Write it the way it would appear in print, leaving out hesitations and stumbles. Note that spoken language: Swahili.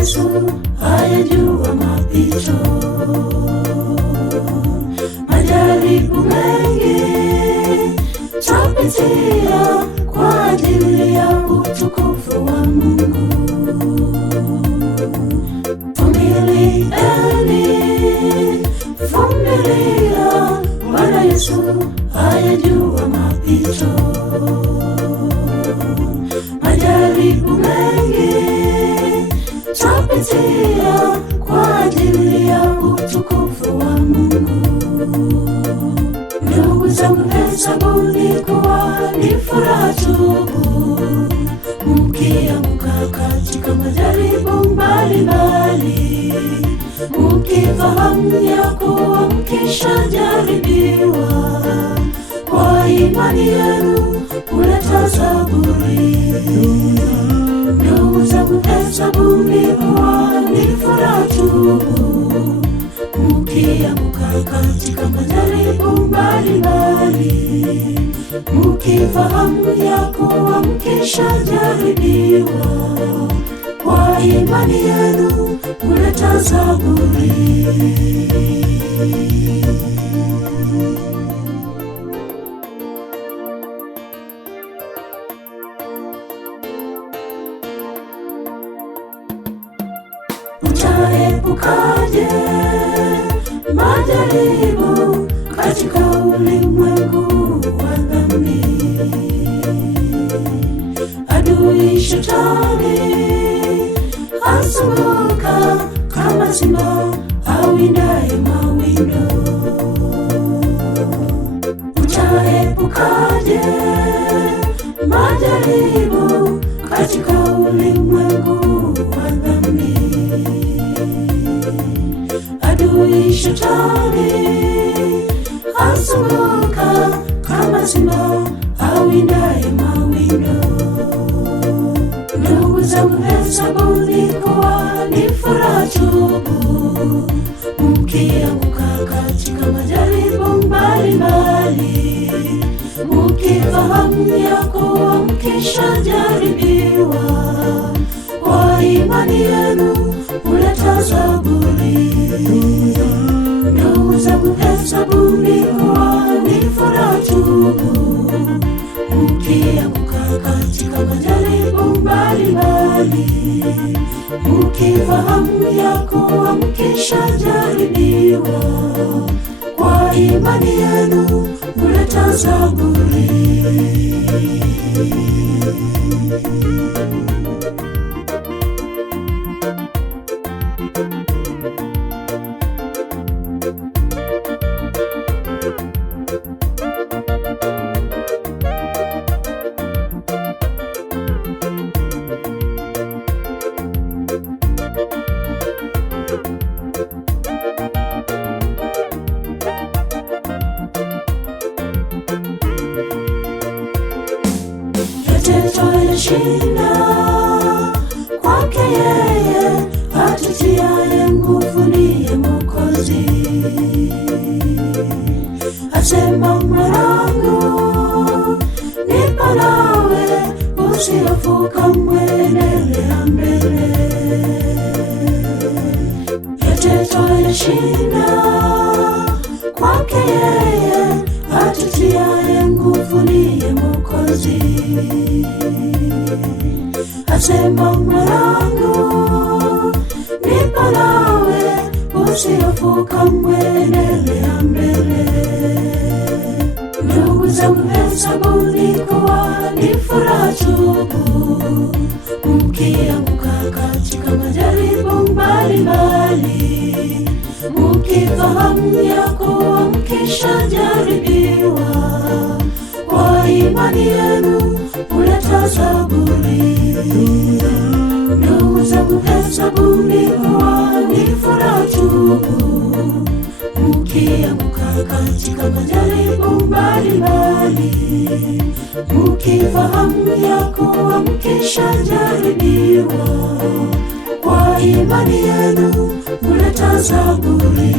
Yesu hayajua mapito. Majaribu mengi twapitia kwa ajili ya utukufu wa Mungu. Vumilia, Bwana Yesu hayajua mapito. Majaribu mengi twapitia kwa ajili ya utukufu wa Mungu. Ndugu zangu, hesabuni kuwa ni furaha tupu mkianguka katika majaribu mbalimbali, mkifahamu ya kuwa mkishajaribiwa, kwa imani yenu huleta saburi. Ndugu zangu, hesabuni kuwa ni furaha tupu mkianguka katika majaribu mbalimbali, mkifahamu ya kuwa mkishajaribiwa, kwa imani yenu huleta saburi. Utaepukaje majaribu katika ulimwengu wa dhambi? Adui Shetani azunguka kama simba awindaye mawindo. Utaepukaje majaribu katika ulimwengu wa dhambi? Adui Shetani azunguka kama simba awindaye mawindo. Ndugu zangu, hesabuni kuwa ni furaha tupu mkianguka katika majaribu mbalimbali, mkifahamu ya kuwa mkishajaribiwa, kwa imani yenu huleta saburi. Ndugu zangu, hesabuni kuwa ni furaha tupu mkianguka katika majaribu mbalimbali, mkifahamu ya kuwa mkishajaribiwa, kwa imani yenu huleta saburi. Twayashinda kwake yeye atutiaye nguvu, ndiye Mwokozi. Asema, mwanangu, nipo nawe, usihofu kamwe, endelea mbele. Yote twayashinda kwake yeye atutiaye nguvu, ndiye Mwokozi. Asema, mwanangu, nipo nawe, usihofu kamwe, endelea mbele. Ndugu zangu, hesabuni kuwa ni furaha tupu mkianguka katika majaribu mbalimbali, mkifahamu ya kuwa mkishajaribiwa, kwa imani yenu huleta saburi. Ndugu zangu, hesabuni kuwa ni furaha tupu mkianguka katika majaribu mbalimbali, mkifahamu ya kuwa mkishajaribiwa, kwa imani yenu huleta saburi.